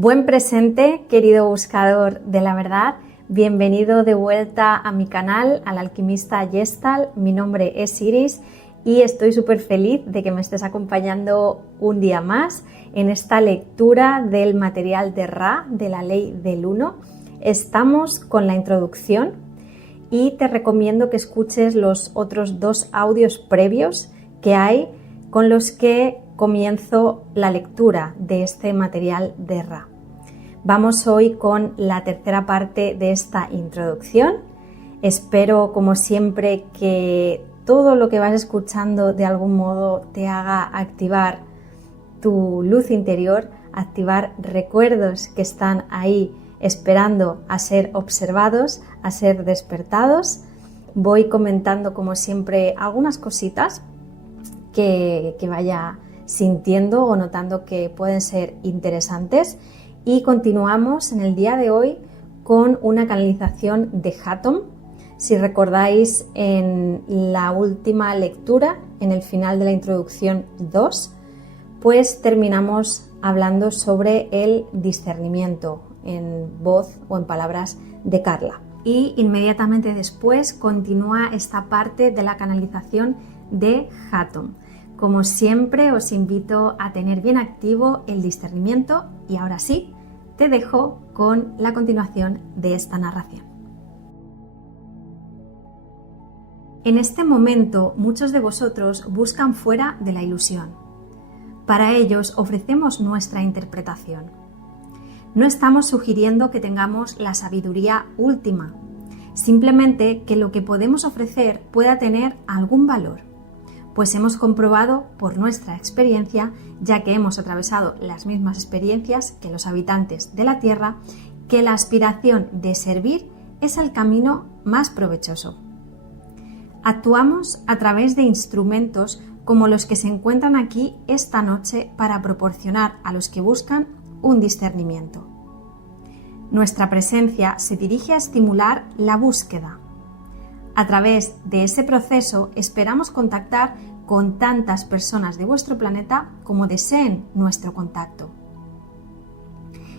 Buen presente, querido buscador de la verdad. Bienvenido de vuelta a mi canal, al Alquimista Gestalt. Mi nombre es Iris y estoy súper feliz de que me estés acompañando un día más en esta lectura del material de Ra, de la ley del uno. Estamos con la introducción y te recomiendo que escuches los otros dos audios previos que hay con los que comienzo la lectura de este material de Ra. Vamos hoy con la tercera parte de esta introducción. Espero, como siempre, que todo lo que vas escuchando de algún modo te haga activar tu luz interior, activar recuerdos que están ahí esperando a ser observados, a ser despertados. Voy comentando, como siempre, algunas cositas que vaya sintiendo o notando que pueden ser interesantes, y continuamos en el día de hoy con una canalización de Hathor. Si recordáis, en la última lectura, en el final de la introducción 2, pues terminamos hablando sobre el discernimiento en voz o en palabras de Carla, y inmediatamente después continúa esta parte de la canalización de Hathor. Como siempre, os invito a tener bien activo el discernimiento y ahora sí, te dejo con la continuación de esta narración. En este momento, muchos de vosotros buscan fuera de la ilusión. Para ellos ofrecemos nuestra interpretación. No estamos sugiriendo que tengamos la sabiduría última, simplemente que lo que podemos ofrecer pueda tener algún valor, pues hemos comprobado por nuestra experiencia, ya que hemos atravesado las mismas experiencias que los habitantes de la Tierra, que la aspiración de servir es el camino más provechoso. Actuamos a través de instrumentos como los que se encuentran aquí esta noche para proporcionar a los que buscan un discernimiento. Nuestra presencia se dirige a estimular la búsqueda. A través de ese proceso esperamos contactar con tantas personas de vuestro planeta como deseen nuestro contacto.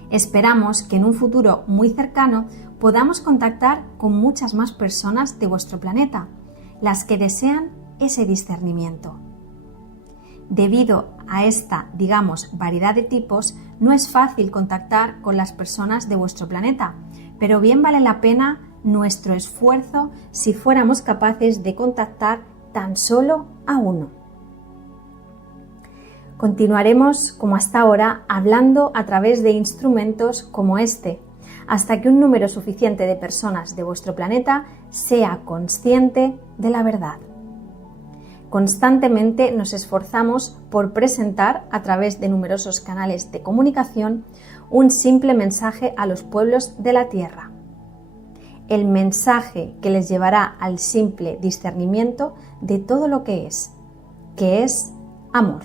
Esperamos que en un futuro muy cercano podamos contactar con muchas más personas de vuestro planeta, las que desean ese discernimiento. Debido a esta, variedad de tipos, no es fácil contactar con las personas de vuestro planeta, pero bien vale la pena nuestro esfuerzo si fuéramos capaces de contactar tan solo a uno. Continuaremos, como hasta ahora, hablando a través de instrumentos como este, hasta que un número suficiente de personas de vuestro planeta sea consciente de la verdad. Constantemente nos esforzamos por presentar, a través de numerosos canales de comunicación, un simple mensaje a los pueblos de la Tierra. El mensaje que les llevará al simple discernimiento de todo lo que es amor.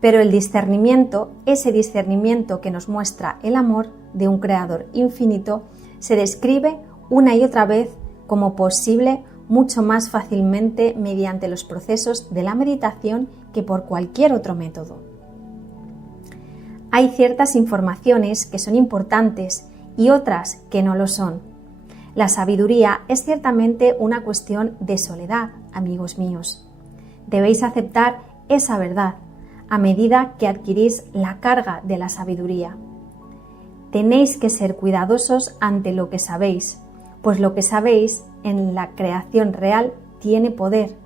Pero el discernimiento, ese discernimiento que nos muestra el amor de un creador infinito, se describe una y otra vez como posible mucho más fácilmente mediante los procesos de la meditación que por cualquier otro método. Hay ciertas informaciones que son importantes y otras que no lo son. La sabiduría es ciertamente una cuestión de soledad, amigos míos. Debéis aceptar esa verdad a medida que adquirís la carga de la sabiduría. Tenéis que ser cuidadosos ante lo que sabéis, pues lo que sabéis en la creación real tiene poder,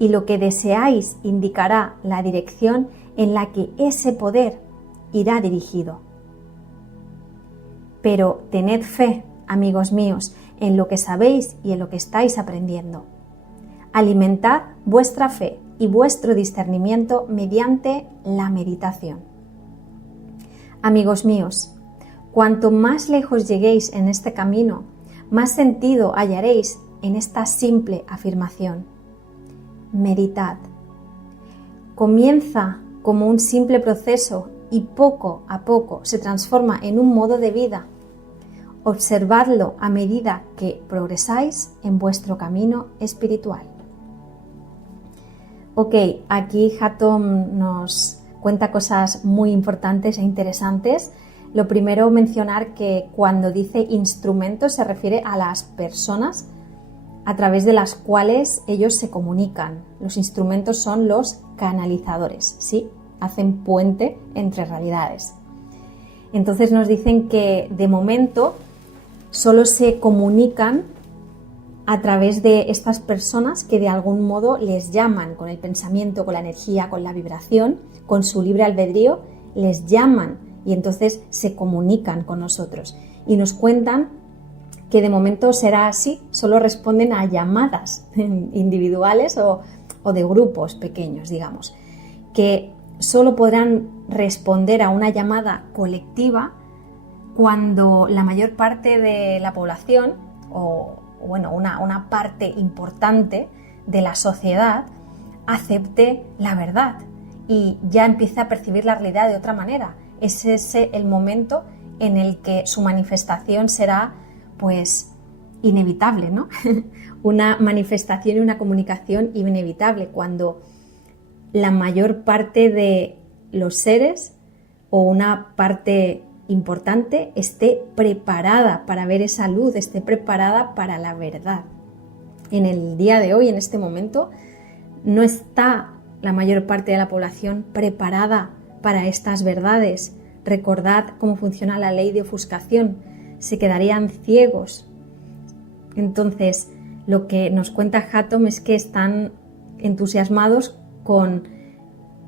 y lo que deseáis indicará la dirección en la que ese poder irá dirigido. Pero tened fe, amigos míos, en lo que sabéis y en lo que estáis aprendiendo. Alimentad vuestra fe y vuestro discernimiento mediante la meditación. Amigos míos, cuanto más lejos lleguéis en este camino, más sentido hallaréis en esta simple afirmación. Meditad. Comienza como un simple proceso y poco a poco se transforma en un modo de vida. Observadlo a medida que progresáis en vuestro camino espiritual. Ok, aquí Hathor nos cuenta cosas muy importantes e interesantes Lo primero, mencionar que cuando dice instrumentos se refiere a las personas a través de las cuales ellos se comunican. Los instrumentos son los canalizadores, ¿sí? Hacen puente entre realidades. Entonces nos dicen que de momento solo se comunican a través de estas personas que de algún modo les llaman con el pensamiento, con la energía, con la vibración, con su libre albedrío, les llaman y entonces se comunican con nosotros y nos cuentan que de momento será así, solo responden a llamadas individuales o de grupos pequeños, digamos, que solo podrán responder a una llamada colectiva cuando la mayor parte de la población una parte importante de la sociedad acepte la verdad y ya empiece a percibir la realidad de otra manera. Es ese el momento en el que su manifestación será pues inevitable, ¿no? Una manifestación y una comunicación inevitable cuando la mayor parte de los seres o una parte importante esté preparada para ver esa luz, esté preparada para la verdad. En el día de hoy, en este momento, no está la mayor parte de la población preparada para estas verdades. Recordad cómo funciona la ley de ofuscación, se quedarían ciegos. Entonces, lo que nos cuenta Hathom es que están entusiasmados con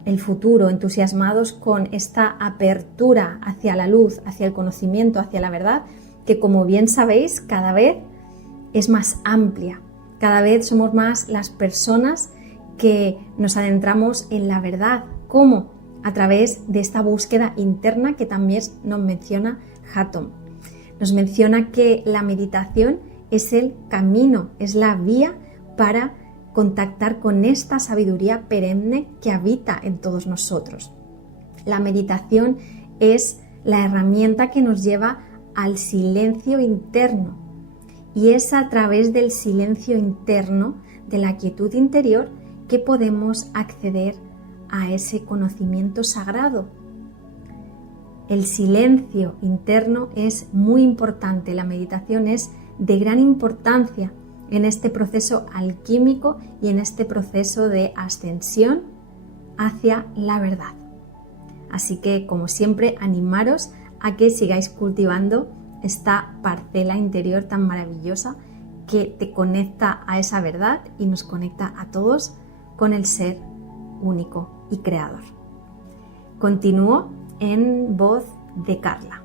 el futuro, entusiasmados con esta apertura hacia la luz, hacia el conocimiento, hacia la verdad, que como bien sabéis, cada vez es más amplia. Cada vez somos más las personas que nos adentramos en la verdad. ¿Cómo? A través de esta búsqueda interna que también nos menciona Hathom. Nos menciona que la meditación es el camino, es la vía para contactar con esta sabiduría perenne que habita en todos nosotros. La meditación es la herramienta que nos lleva al silencio interno y es a través del silencio interno, de la quietud interior, que podemos acceder a ese conocimiento sagrado. El silencio interno es muy importante, la meditación es de gran importancia en este proceso alquímico y en este proceso de ascensión hacia la verdad. Así que, como siempre, animaros a que sigáis cultivando esta parcela interior tan maravillosa que te conecta a esa verdad y nos conecta a todos con el ser único y creador. Continúo en voz de Carla.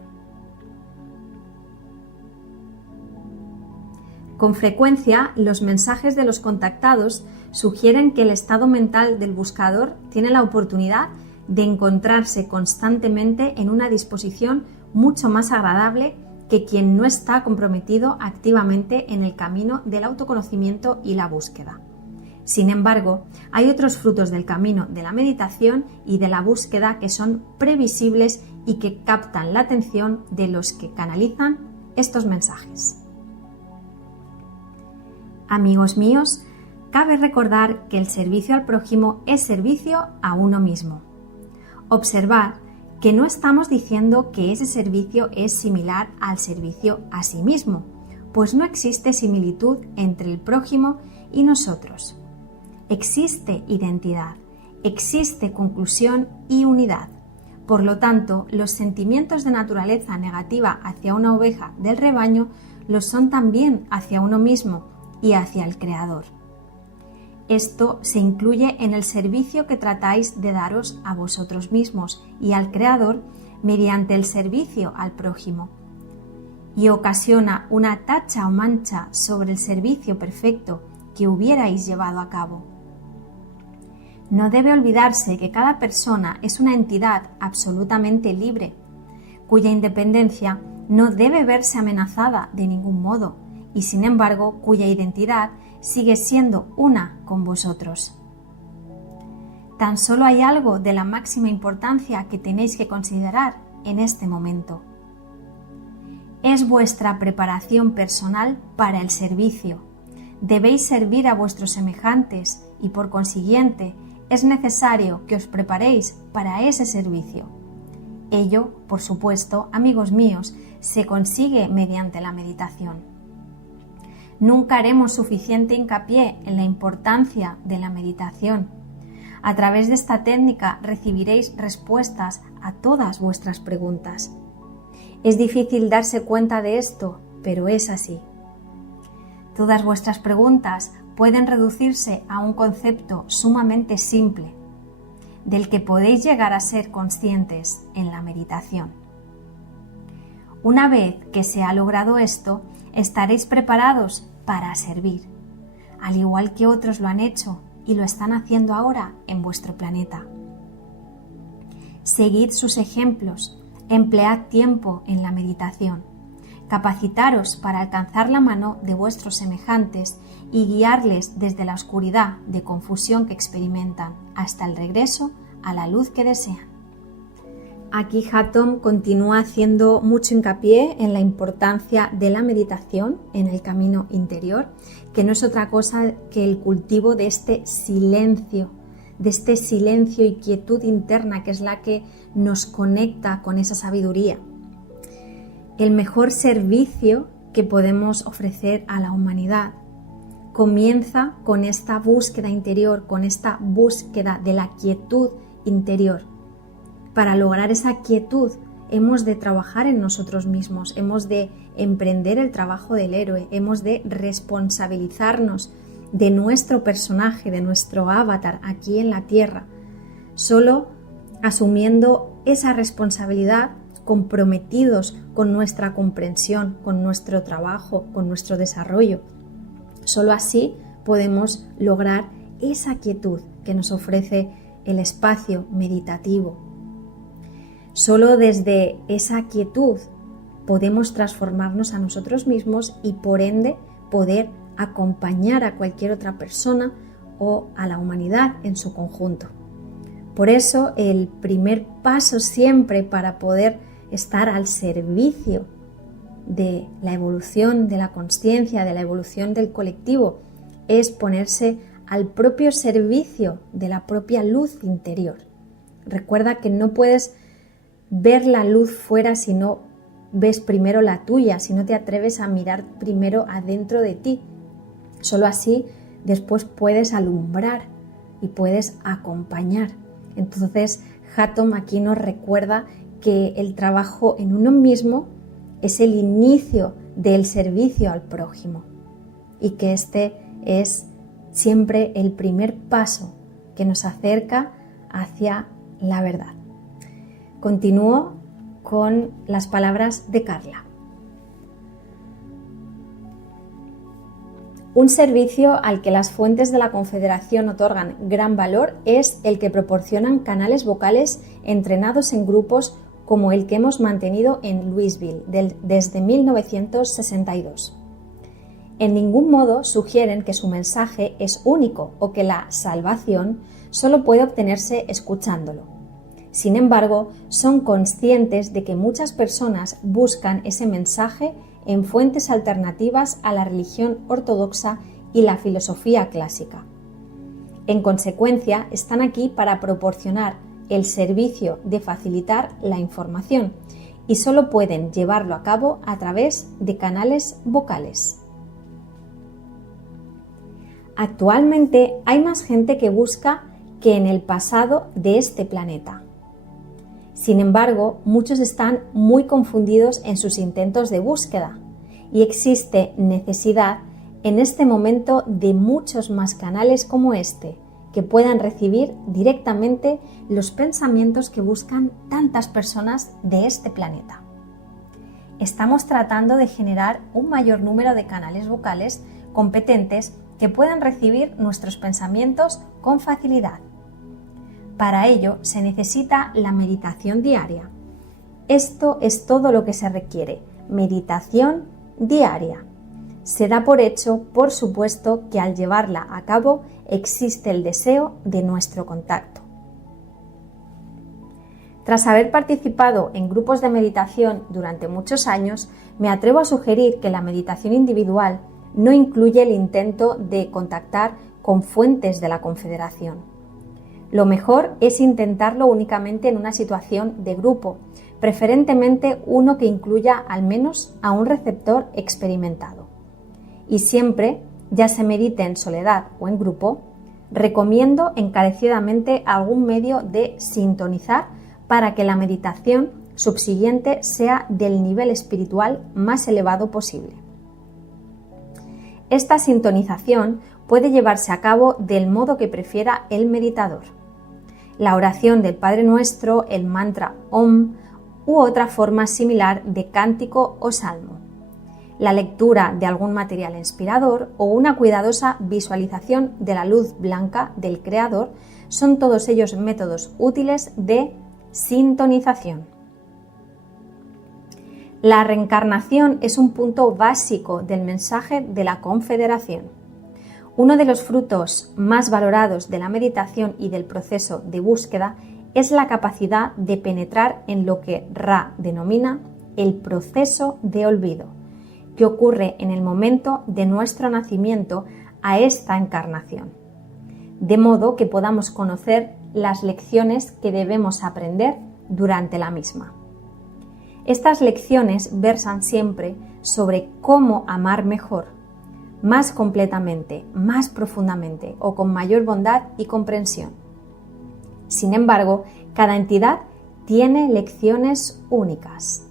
Con frecuencia, los mensajes de los contactados sugieren que el estado mental del buscador tiene la oportunidad de encontrarse constantemente en una disposición mucho más agradable que quien no está comprometido activamente en el camino del autoconocimiento y la búsqueda. Sin embargo, hay otros frutos del camino de la meditación y de la búsqueda que son previsibles y que captan la atención de los que canalizan estos mensajes. Amigos míos, cabe recordar que el servicio al prójimo es servicio a uno mismo. Observad que no estamos diciendo que ese servicio es similar al servicio a sí mismo, pues no existe similitud entre el prójimo y nosotros. Existe identidad, existe conclusión y unidad. Por lo tanto, los sentimientos de naturaleza negativa hacia una oveja del rebaño lo son también hacia uno mismo y hacia el Creador. Esto se incluye en el servicio que tratáis de daros a vosotros mismos y al Creador mediante el servicio al prójimo, y ocasiona una tacha o mancha sobre el servicio perfecto que hubierais llevado a cabo. No debe olvidarse que cada persona es una entidad absolutamente libre, cuya independencia no debe verse amenazada de ningún modo, y sin embargo cuya identidad sigue siendo una con vosotros. Tan solo hay algo de la máxima importancia que tenéis que considerar en este momento. Es vuestra preparación personal para el servicio. Debéis servir a vuestros semejantes y por consiguiente es necesario que os preparéis para ese servicio. Ello, por supuesto, amigos míos, se consigue mediante la meditación. Nunca haremos suficiente hincapié en la importancia de la meditación. A través de esta técnica recibiréis respuestas a todas vuestras preguntas. Es difícil darse cuenta de esto, pero es así. Todas vuestras preguntas pueden reducirse a un concepto sumamente simple, del que podéis llegar a ser conscientes en la meditación. Una vez que se ha logrado esto, estaréis preparados para servir, al igual que otros lo han hecho y lo están haciendo ahora en vuestro planeta. Seguid sus ejemplos, emplead tiempo en la meditación, capacitaros para alcanzar la mano de vuestros semejantes y guiarles desde la oscuridad de confusión que experimentan hasta el regreso a la luz que desean. Aquí Hatton continúa haciendo mucho hincapié en la importancia de la meditación en el camino interior, que no es otra cosa que el cultivo de este silencio y quietud interna que es la que nos conecta con esa sabiduría. El mejor servicio que podemos ofrecer a la humanidad comienza con esta búsqueda interior, con esta búsqueda de la quietud interior. Para lograr esa quietud hemos de trabajar en nosotros mismos, hemos de emprender el trabajo del héroe, hemos de responsabilizarnos de nuestro personaje, de nuestro avatar aquí en la Tierra. Solo asumiendo esa responsabilidad, comprometidos con nuestra comprensión, con nuestro trabajo, con nuestro desarrollo. Solo así podemos lograr esa quietud que nos ofrece el espacio meditativo. Solo desde esa quietud podemos transformarnos a nosotros mismos y por ende poder acompañar a cualquier otra persona o a la humanidad en su conjunto. Por eso el primer paso siempre para poder estar al servicio de la evolución de la consciencia, de la evolución del colectivo, es ponerse al propio servicio de la propia luz interior. Recuerda que no puedes ver la luz fuera si no ves primero la tuya, si no te atreves a mirar primero adentro de ti. Solo así después puedes alumbrar y puedes acompañar. Entonces Hatton aquí nos recuerda que el trabajo en uno mismo es el inicio del servicio al prójimo y que este es siempre el primer paso que nos acerca hacia la verdad. Continúo con las palabras de Carla. Un servicio al que las fuentes de la Confederación otorgan gran valor es el que proporcionan canales vocales entrenados en grupos como el que hemos mantenido en Louisville desde 1962. En ningún modo sugieren que su mensaje es único o que la salvación solo puede obtenerse escuchándolo. Sin embargo, son conscientes de que muchas personas buscan ese mensaje en fuentes alternativas a la religión ortodoxa y la filosofía clásica. En consecuencia, están aquí para proporcionar el servicio de facilitar la información y solo pueden llevarlo a cabo a través de canales vocales. Actualmente hay más gente que busca que en el pasado de este planeta. Sin embargo, muchos están muy confundidos en sus intentos de búsqueda y existe necesidad en este momento de muchos más canales como este que puedan recibir directamente los pensamientos que buscan tantas personas de este planeta. Estamos tratando de generar un mayor número de canales vocales competentes que puedan recibir nuestros pensamientos con facilidad. Para ello se necesita la meditación diaria. Esto es todo lo que se requiere, meditación diaria. Se da por hecho, por supuesto, que al llevarla a cabo existe el deseo de nuestro contacto. Tras haber participado en grupos de meditación durante muchos años, me atrevo a sugerir que la meditación individual no incluye el intento de contactar con fuentes de la Confederación. Lo mejor es intentarlo únicamente en una situación de grupo, preferentemente uno que incluya al menos a un receptor experimentado. Y siempre, ya se medite en soledad o en grupo, recomiendo encarecidamente algún medio de sintonizar para que la meditación subsiguiente sea del nivel espiritual más elevado posible. Esta sintonización puede llevarse a cabo del modo que prefiera el meditador. La oración del Padre Nuestro, el mantra Om u otra forma similar de cántico o salmo. La lectura de algún material inspirador o una cuidadosa visualización de la luz blanca del Creador son todos ellos métodos útiles de sintonización. La reencarnación es un punto básico del mensaje de la Confederación. Uno de los frutos más valorados de la meditación y del proceso de búsqueda es la capacidad de penetrar en lo que Ra denomina el proceso de olvido, que ocurre en el momento de nuestro nacimiento a esta encarnación, de modo que podamos conocer las lecciones que debemos aprender durante la misma. Estas lecciones versan siempre sobre cómo amar mejor, más completamente, más profundamente o con mayor bondad y comprensión. Sin embargo, cada entidad tiene lecciones únicas.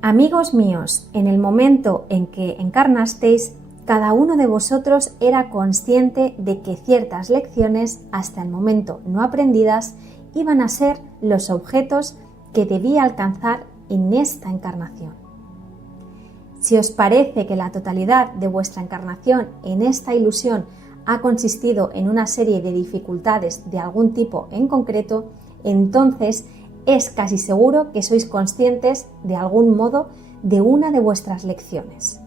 Amigos míos, en el momento en que encarnasteis, cada uno de vosotros era consciente de que ciertas lecciones, hasta el momento no aprendidas, iban a ser los objetos que debía alcanzar en esta encarnación. Si os parece que la totalidad de vuestra encarnación en esta ilusión ha consistido en una serie de dificultades de algún tipo en concreto, entonces es casi seguro que sois conscientes de algún modo de una de vuestras lecciones.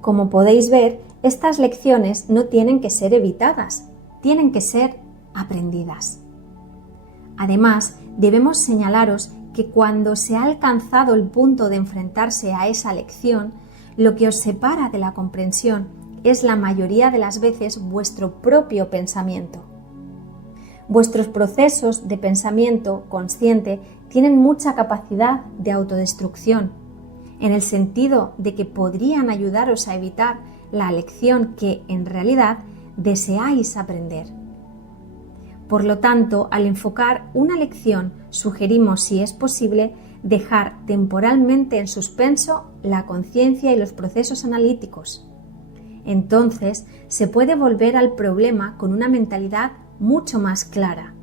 Como podéis ver, estas lecciones no tienen que ser evitadas, tienen que ser aprendidas. Además, debemos señalaros que cuando se ha alcanzado el punto de enfrentarse a esa lección, lo que os separa de la comprensión es la mayoría de las veces vuestro propio pensamiento. Vuestros procesos de pensamiento consciente tienen mucha capacidad de autodestrucción, en el sentido de que podrían ayudaros a evitar la lección que en realidad deseáis aprender. Por lo tanto, al enfocar una lección, sugerimos, si es posible, dejar temporalmente en suspenso la conciencia y los procesos analíticos. Entonces, se puede volver al problema con una mentalidad mucho más clara,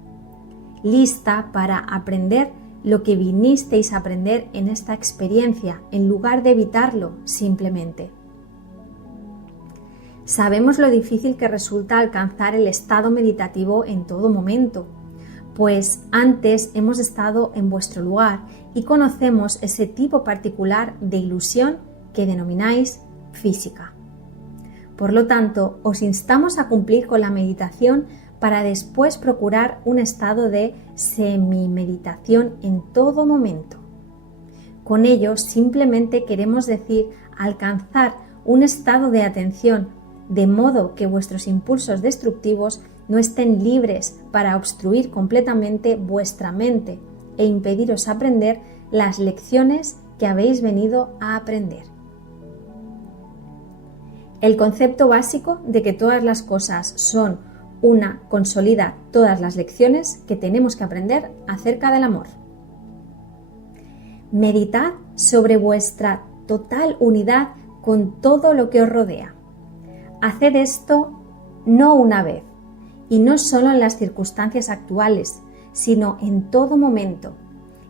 lista para aprender lo que vinisteis a aprender en esta experiencia, en lugar de evitarlo simplemente. Sabemos lo difícil que resulta alcanzar el estado meditativo en todo momento, pues antes hemos estado en vuestro lugar y conocemos ese tipo particular de ilusión que denomináis física. Por lo tanto, os instamos a cumplir con la meditación para después procurar un estado de semimeditación en todo momento. Con ello simplemente queremos decir alcanzar un estado de atención de modo que vuestros impulsos destructivos no estén libres para obstruir completamente vuestra mente e impediros aprender las lecciones que habéis venido a aprender. El concepto básico de que todas las cosas son una consolida todas las lecciones que tenemos que aprender acerca del amor. Meditad sobre vuestra total unidad con todo lo que os rodea. Haced esto no una vez, y no solo en las circunstancias actuales, sino en todo momento,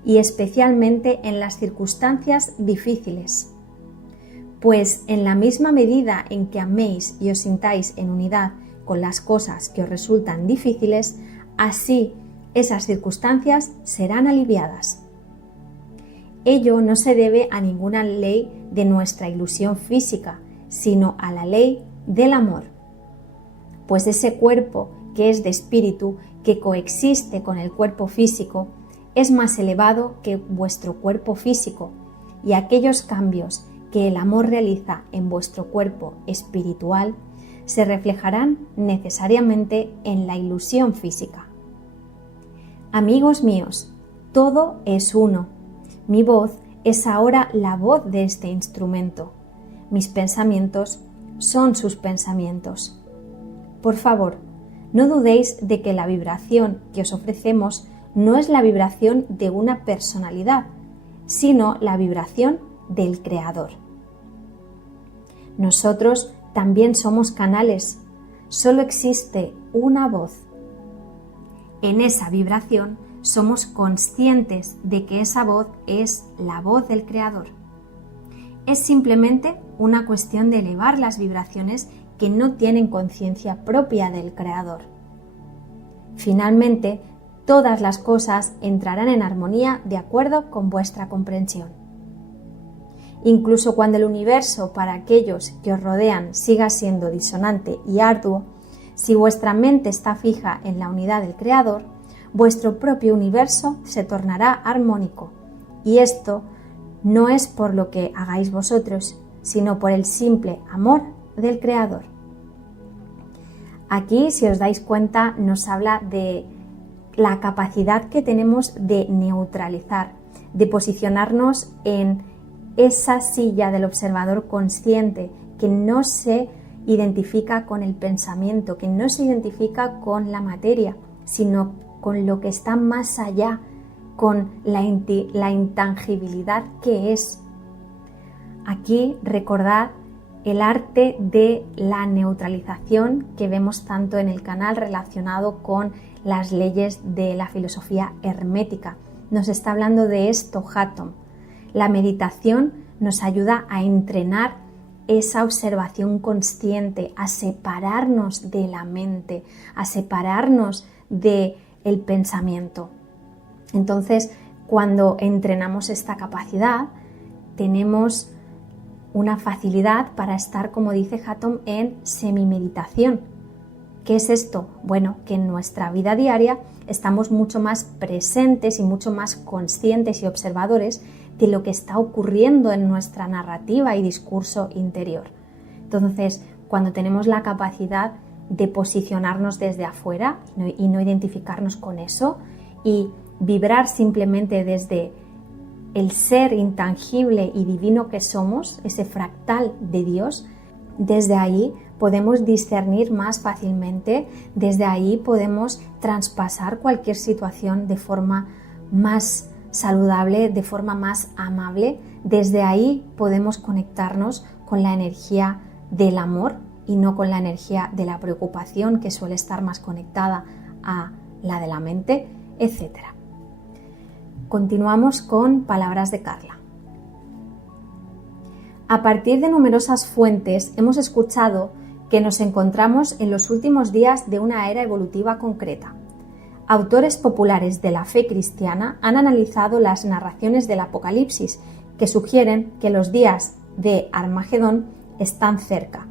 y especialmente en las circunstancias difíciles. Pues en la misma medida en que améis y os sintáis en unidad con las cosas que os resultan difíciles, así esas circunstancias serán aliviadas. Ello no se debe a ninguna ley de nuestra ilusión física, sino a la ley del amor. Pues ese cuerpo que es de espíritu, que coexiste con el cuerpo físico, es más elevado que vuestro cuerpo físico, y aquellos cambios que el amor realiza en vuestro cuerpo espiritual se reflejarán necesariamente en la ilusión física. Amigos míos, todo es uno. Mi voz es ahora la voz de este instrumento. Mis pensamientos son sus pensamientos. Por favor, no dudéis de que la vibración que os ofrecemos no es la vibración de una personalidad, sino la vibración del Creador. Nosotros también somos canales, solo existe una voz. En esa vibración somos conscientes de que esa voz es la voz del Creador. Es simplemente una cuestión de elevar las vibraciones que no tienen conciencia propia del Creador. Finalmente, todas las cosas entrarán en armonía de acuerdo con vuestra comprensión. Incluso cuando el universo para aquellos que os rodean siga siendo disonante y arduo, si vuestra mente está fija en la unidad del Creador, vuestro propio universo se tornará armónico. Y esto no es por lo que hagáis vosotros, sino por el simple amor del Creador. Aquí, si os dais cuenta, nos habla de la capacidad que tenemos de neutralizar, de posicionarnos en esa silla del observador consciente que no se identifica con el pensamiento, que no se identifica con la materia, sino con lo que está más allá, con la intangibilidad que es. Aquí recordad el arte de la neutralización que vemos tanto en el canal relacionado con las leyes de la filosofía hermética. Nos está hablando de esto Hatton. La meditación nos ayuda a entrenar esa observación consciente, a separarnos de la mente, a separarnos del pensamiento. Entonces, cuando entrenamos esta capacidad, tenemos una facilidad para estar, como dice Hatton, en semimeditación. ¿Qué es esto? Bueno, que en nuestra vida diaria estamos mucho más presentes y mucho más conscientes y observadores de lo que está ocurriendo en nuestra narrativa y discurso interior. Entonces, cuando tenemos la capacidad de posicionarnos desde afuera y no identificarnos con eso y vibrar simplemente desde el ser intangible y divino que somos, ese fractal de Dios, desde ahí podemos discernir más fácilmente, desde ahí podemos traspasar cualquier situación de forma más saludable, de forma más amable. Desde ahí podemos conectarnos con la energía del amor y no con la energía de la preocupación, que suele estar más conectada a la de la mente, etc. Continuamos con palabras de Carla. A partir de numerosas fuentes hemos escuchado que nos encontramos en los últimos días de una era evolutiva concreta. Autores populares de la fe cristiana han analizado las narraciones del Apocalipsis que sugieren que los días de Armagedón están cerca.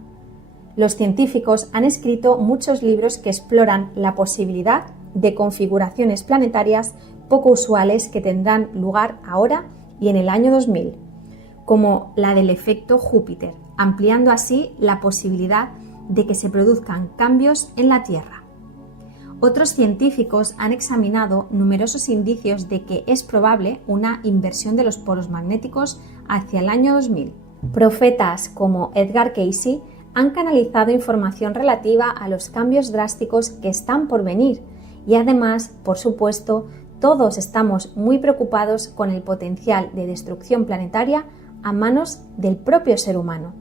Los científicos han escrito muchos libros que exploran la posibilidad de configuraciones planetarias poco usuales que tendrán lugar ahora y en el año 2000, como la del efecto Júpiter, ampliando así la posibilidad de que se produzcan cambios en la Tierra. Otros científicos han examinado numerosos indicios de que es probable una inversión de los polos magnéticos hacia el año 2000. Profetas como Edgar Cayce han canalizado información relativa a los cambios drásticos que están por venir y además, por supuesto, todos estamos muy preocupados con el potencial de destrucción planetaria a manos del propio ser humano.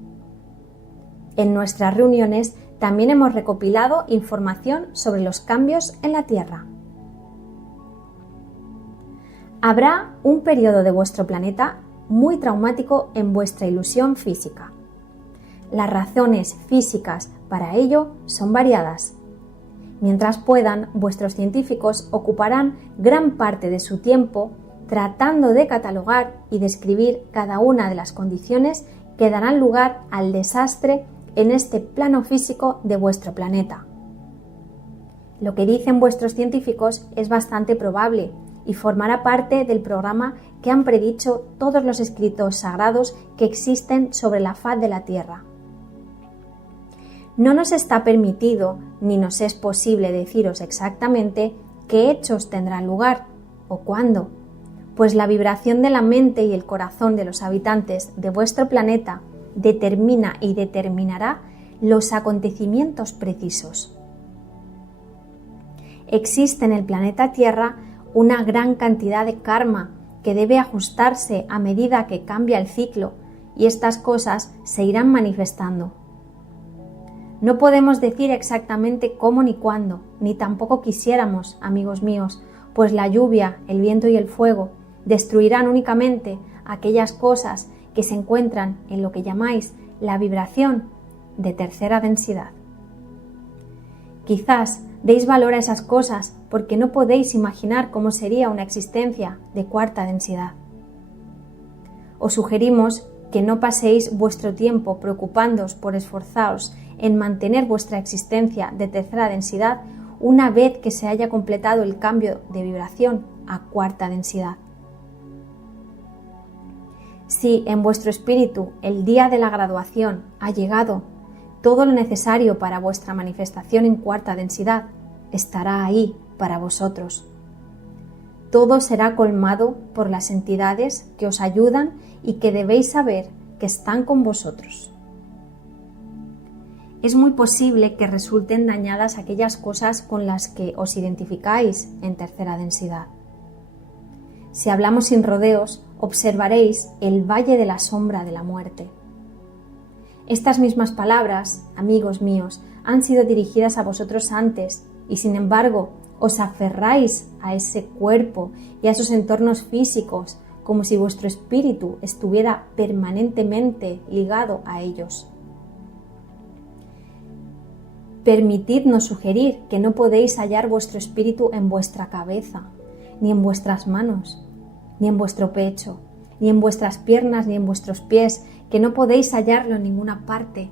En nuestras reuniones también hemos recopilado información sobre los cambios en la Tierra. Habrá un periodo de vuestro planeta muy traumático en vuestra ilusión física. Las razones físicas para ello son variadas. Mientras puedan, vuestros científicos ocuparán gran parte de su tiempo tratando de catalogar y describir cada una de las condiciones que darán lugar al desastre en este plano físico de vuestro planeta. Lo que dicen vuestros científicos es bastante probable y formará parte del programa que han predicho todos los escritos sagrados que existen sobre la faz de la Tierra. no nos está permitido ni nos es posible deciros exactamente qué hechos tendrán lugar o cuándo, pues la vibración de la mente y el corazón de los habitantes de vuestro planeta determina y determinará los acontecimientos precisos. Existe en el planeta Tierra una gran cantidad de karma que debe ajustarse a medida que cambia el ciclo y estas cosas se irán manifestando. No podemos decir exactamente cómo ni cuándo, ni tampoco quisiéramos, amigos míos, pues la lluvia, el viento y el fuego destruirán únicamente aquellas cosas que se encuentran en lo que llamáis la vibración de tercera densidad. Quizás deis valor a esas cosas porque no podéis imaginar cómo sería una existencia de cuarta densidad. Os sugerimos que no paséis vuestro tiempo preocupándoos por esforzaros en mantener vuestra existencia de tercera densidad una vez que se haya completado el cambio de vibración a cuarta densidad. Si en vuestro espíritu el día de la graduación ha llegado, todo lo necesario para vuestra manifestación en cuarta densidad estará ahí para vosotros. Todo será colmado por las entidades que os ayudan y que debéis saber que están con vosotros. Es muy posible que resulten dañadas aquellas cosas con las que os identificáis en tercera densidad. Si hablamos sin rodeos, observaréis el valle de la sombra de la muerte. Estas mismas palabras, amigos míos, han sido dirigidas a vosotros antes y sin embargo os aferráis a ese cuerpo y a esos entornos físicos como si vuestro espíritu estuviera permanentemente ligado a ellos. Permitidnos sugerir que no podéis hallar vuestro espíritu en vuestra cabeza, ni en vuestras manos, ni en vuestro pecho, ni en vuestras piernas, ni en vuestros pies, que no podéis hallarlo en ninguna parte.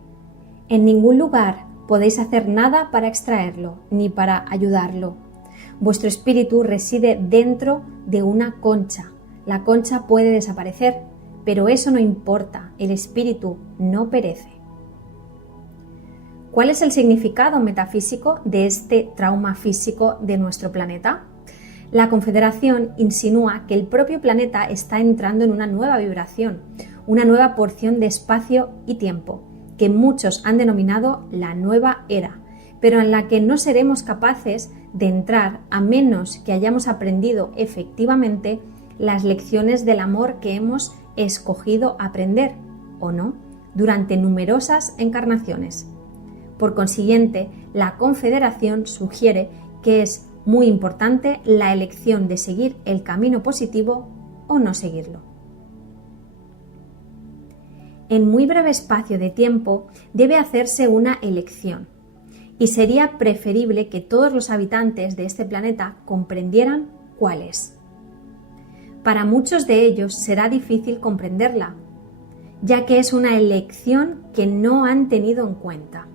En ningún lugar podéis hacer nada para extraerlo, ni para ayudarlo. Vuestro espíritu reside dentro de una concha. La concha puede desaparecer, pero eso no importa, el espíritu no perece. ¿Cuál es el significado metafísico de este trauma físico de nuestro planeta? La Confederación insinúa que el propio planeta está entrando en una nueva vibración, una nueva porción de espacio y tiempo, que muchos han denominado la nueva era, pero en la que no seremos capaces de entrar a menos que hayamos aprendido efectivamente las lecciones del amor que hemos escogido aprender, o no, durante numerosas encarnaciones. Por consiguiente, la Confederación sugiere que es muy importante la elección de seguir el camino positivo o no seguirlo. En muy breve espacio de tiempo debe hacerse una elección y sería preferible que todos los habitantes de este planeta comprendieran cuál es. Para muchos de ellos será difícil comprenderla, ya que es una elección que no han tenido en cuenta.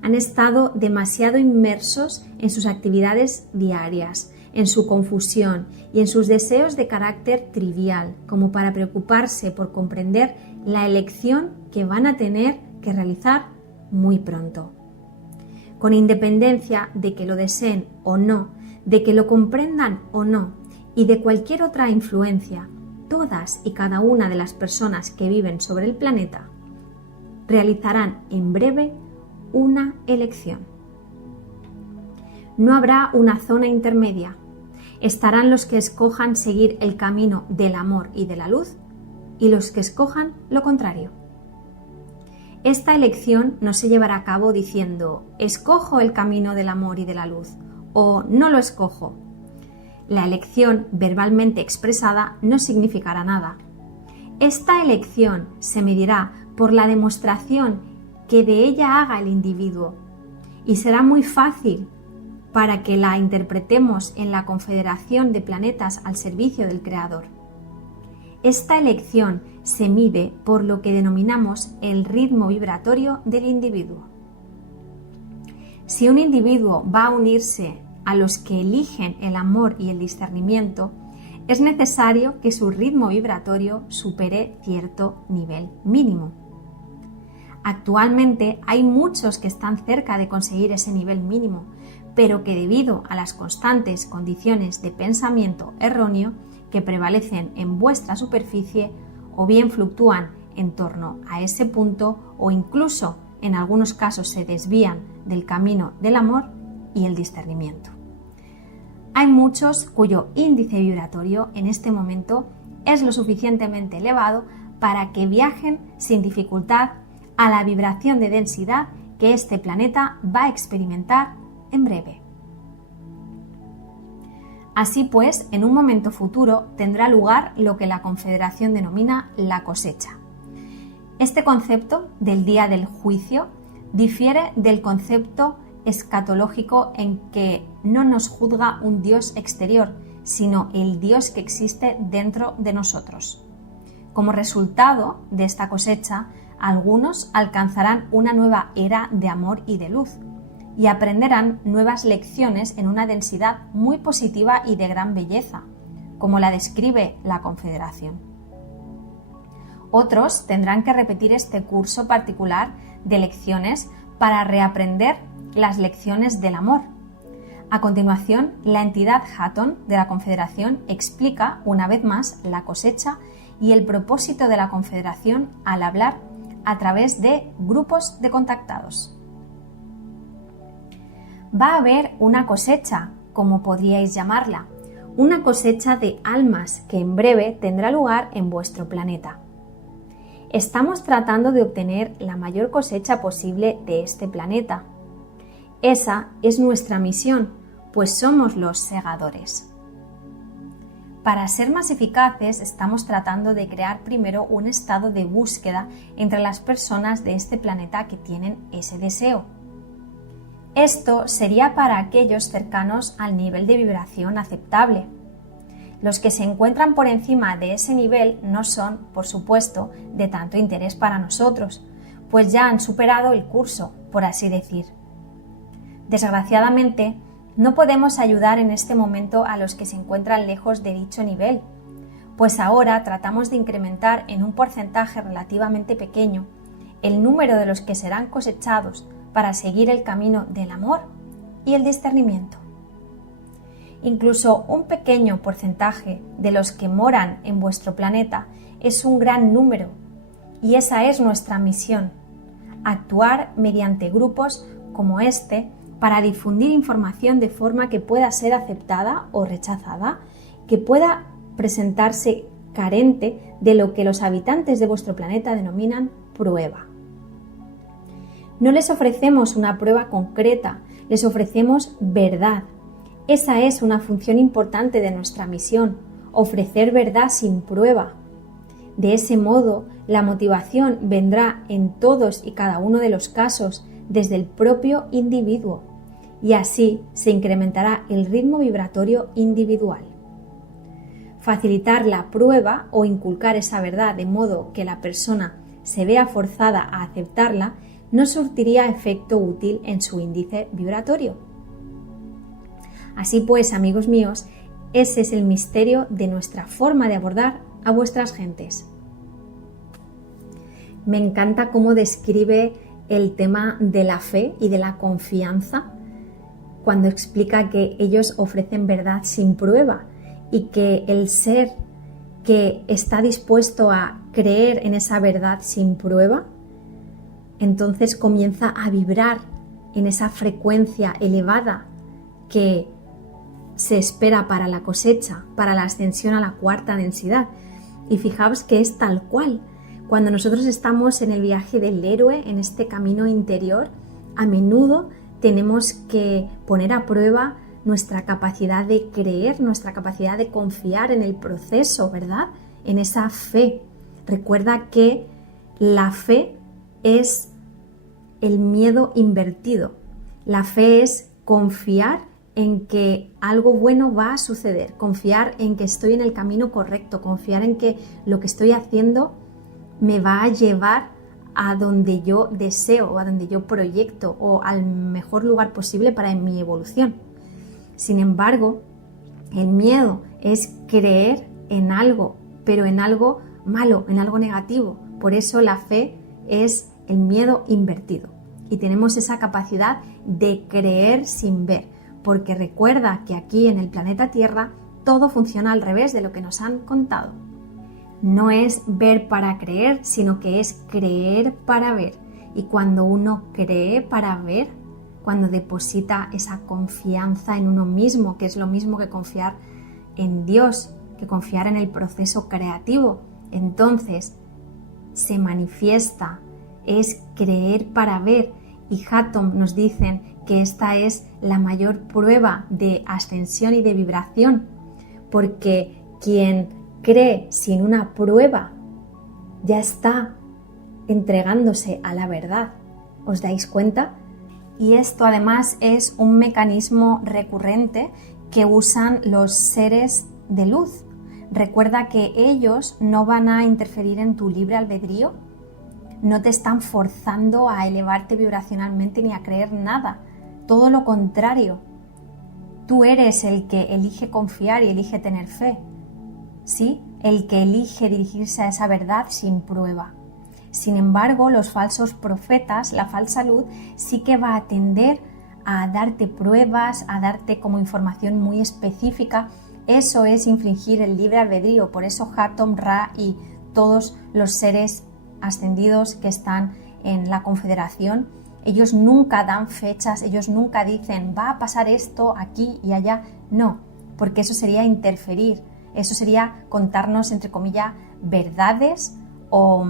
Han estado demasiado inmersos en sus actividades diarias, en su confusión y en sus deseos de carácter trivial, como para preocuparse por comprender la elección que van a tener que realizar muy pronto. Con independencia de que lo deseen o no, de que lo comprendan o no, y de cualquier otra influencia, todas y cada una de las personas que viven sobre el planeta realizarán en breve una elección. No habrá una zona intermedia. Estarán los que escojan seguir el camino del amor y de la luz y los que escojan lo contrario. Esta elección no se llevará a cabo diciendo «escojo el camino del amor y de la luz» o «no lo escojo». La elección verbalmente expresada no significará nada. Esta elección se medirá por la demostración que de ella haga el individuo y será muy fácil para que la interpretemos en la confederación de planetas al servicio del Creador. Esta elección se mide por lo que denominamos el ritmo vibratorio del individuo. Si un individuo va a unirse a los que eligen el amor y el discernimiento, es necesario que su ritmo vibratorio supere cierto nivel mínimo. Actualmente hay muchos que están cerca de conseguir ese nivel mínimo, pero que debido a las constantes condiciones de pensamiento erróneo que prevalecen en vuestra superficie, o bien fluctúan en torno a ese punto o incluso en algunos casos se desvían del camino del amor y el discernimiento. Hay muchos cuyo índice vibratorio en este momento es lo suficientemente elevado para que viajen sin dificultad a la vibración de densidad que este planeta va a experimentar en breve. Así pues, en un momento futuro tendrá lugar lo que la Confederación denomina la cosecha. Este concepto del día del juicio difiere del concepto escatológico en que no nos juzga un Dios exterior, sino el Dios que existe dentro de nosotros. Como resultado de esta cosecha, algunos alcanzarán una nueva era de amor y de luz, y aprenderán nuevas lecciones en una densidad muy positiva y de gran belleza, como la describe la Confederación. Otros tendrán que repetir este curso particular de lecciones para reaprender las lecciones del amor. A continuación, la entidad Hathon de la Confederación explica una vez más la cosecha y el propósito de la Confederación al hablar a través de grupos de contactados. Va a haber una cosecha, como podríais llamarla, una cosecha de almas que en breve tendrá lugar en vuestro planeta. Estamos tratando de obtener la mayor cosecha posible de este planeta. Esa es nuestra misión, pues somos los segadores. Para ser más eficaces, estamos tratando de crear primero un estado de búsqueda entre las personas de este planeta que tienen ese deseo. Esto sería para aquellos cercanos al nivel de vibración aceptable. Los que se encuentran por encima de ese nivel no son, por supuesto, de tanto interés para nosotros, pues ya han superado el curso, por así decir. Desgraciadamente, no podemos ayudar en este momento a los que se encuentran lejos de dicho nivel, pues ahora tratamos de incrementar en un porcentaje relativamente pequeño el número de los que serán cosechados para seguir el camino del amor y el discernimiento. Incluso un pequeño porcentaje de los que moran en vuestro planeta es un gran número, y esa es nuestra misión: actuar mediante grupos como este para difundir información de forma que pueda ser aceptada o rechazada, que pueda presentarse carente de lo que los habitantes de vuestro planeta denominan prueba. No les ofrecemos una prueba concreta, les ofrecemos verdad. Esa es una función importante de nuestra misión, ofrecer verdad sin prueba. De ese modo, la motivación vendrá en todos y cada uno de los casos desde el propio individuo, y así se incrementará el ritmo vibratorio individual. Facilitar la prueba o inculcar esa verdad de modo que la persona se vea forzada a aceptarla no surtiría efecto útil en su índice vibratorio. Así pues, amigos míos, ese es el misterio de nuestra forma de abordar a vuestras gentes. Me encanta cómo describe el tema de la fe y de la confianza cuando explica que ellos ofrecen verdad sin prueba y que el ser que está dispuesto a creer en esa verdad sin prueba, entonces comienza a vibrar en esa frecuencia elevada que se espera para la cosecha, para la ascensión a la cuarta densidad. Y fijaos que es tal cual. Cuando nosotros estamos en el viaje del héroe, en este camino interior, a menudo tenemos que poner a prueba nuestra capacidad de creer, nuestra capacidad de confiar en el proceso, ¿verdad? En esa fe. Recuerda que la fe es el miedo invertido. La fe es confiar en que algo bueno va a suceder, confiar en que estoy en el camino correcto, confiar en que lo que estoy haciendo me va a llevar a donde yo deseo o a donde yo proyecto o al mejor lugar posible para mi evolución. Sin embargo, el miedo es creer en algo, pero en algo malo, en algo negativo. Por eso la fe es el miedo invertido. Y tenemos esa capacidad de creer sin ver, porque recuerda que aquí en el planeta Tierra todo funciona al revés de lo que nos han contado. No es ver para creer, sino que es creer para ver. Y cuando uno cree para ver, cuando deposita esa confianza en uno mismo, que es lo mismo que confiar en Dios, que confiar en el proceso creativo, entonces se manifiesta, es creer para ver. Y Hatton nos dicen que esta es la mayor prueba de ascensión y de vibración, porque quien cree sin una prueba ya está entregándose a la verdad. ¿Os dais cuenta? Y esto además es un mecanismo recurrente que usan los seres de luz. Recuerda que ellos no van a interferir en tu libre albedrío, no te están forzando a elevarte vibracionalmente ni a creer nada, todo lo contrario. Tú eres el que elige confiar y elige tener fe, ¿sí? El que elige dirigirse a esa verdad sin prueba. Sin embargo, los falsos profetas, la falsa luz, sí que va a tender a darte pruebas, a darte como información muy específica. Eso es infringir el libre albedrío. Por eso Hatton, Ra y todos los seres ascendidos que están en la Confederación, ellos nunca dan fechas, ellos nunca dicen va a pasar esto aquí y allá. No, porque eso sería interferir, eso sería contarnos, entre comillas, verdades o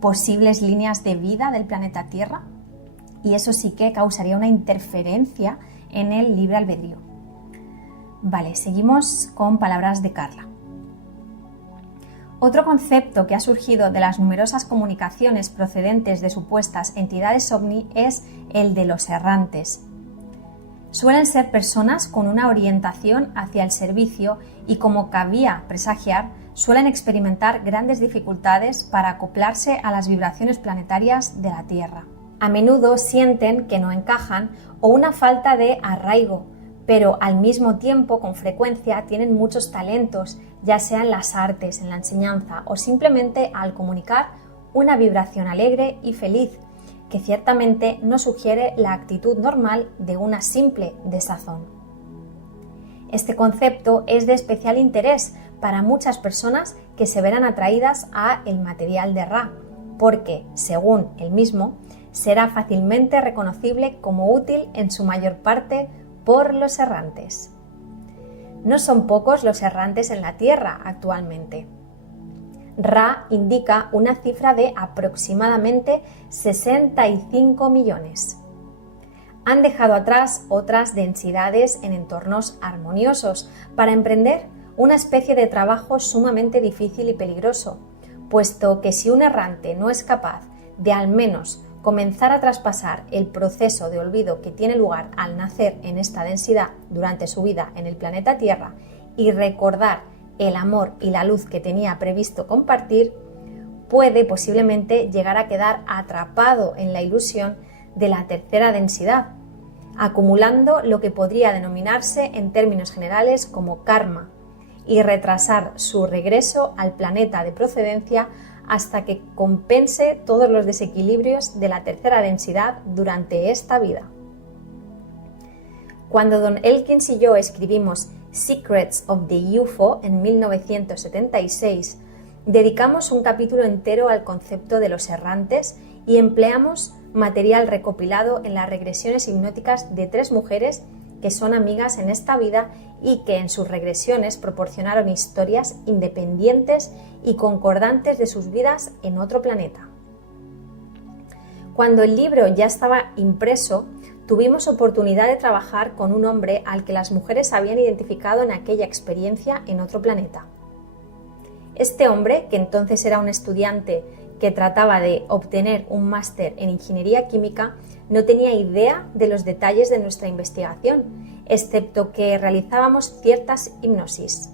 posibles líneas de vida del planeta Tierra, y eso sí que causaría una interferencia en el libre albedrío. Vale, seguimos con palabras de Carla. Otro concepto que ha surgido de las numerosas comunicaciones procedentes de supuestas entidades ovni es el de los errantes. Suelen ser personas con una orientación hacia el servicio y, como cabía presagiar, suelen experimentar grandes dificultades para acoplarse a las vibraciones planetarias de la Tierra. A menudo sienten que no encajan o una falta de arraigo, pero al mismo tiempo, con frecuencia, tienen muchos talentos, ya sea en las artes, en la enseñanza o simplemente al comunicar una vibración alegre y feliz, que ciertamente no sugiere la actitud normal de una simple desazón. Este concepto es de especial interés para muchas personas que se verán atraídas a el material de Ra, porque, según él mismo, será fácilmente reconocible como útil en su mayor parte por los errantes. No son pocos los errantes en la Tierra actualmente. Ra indica una cifra de aproximadamente 65 millones. Han dejado atrás otras densidades en entornos armoniosos para emprender una especie de trabajo sumamente difícil y peligroso, puesto que si un errante no es capaz de al menos comenzar a traspasar el proceso de olvido que tiene lugar al nacer en esta densidad durante su vida en el planeta Tierra y recordar el amor y la luz que tenía previsto compartir, puede posiblemente llegar a quedar atrapado en la ilusión de la tercera densidad, acumulando lo que podría denominarse en términos generales como karma, y retrasar su regreso al planeta de procedencia hasta que compense todos los desequilibrios de la tercera densidad durante esta vida. Cuando Don Elkins y yo escribimos Secrets of the UFO en 1976, dedicamos un capítulo entero al concepto de los errantes y empleamos material recopilado en las regresiones hipnóticas de 3 mujeres que son amigas en esta vida y que en sus regresiones proporcionaron historias independientes y concordantes de sus vidas en otro planeta. Cuando el libro ya estaba impreso, tuvimos oportunidad de trabajar con un hombre al que las mujeres habían identificado en aquella experiencia en otro planeta. Este hombre, que entonces era un estudiante que trataba de obtener un máster en ingeniería química, no tenía idea de los detalles de nuestra investigación, excepto que realizábamos ciertas hipnosis.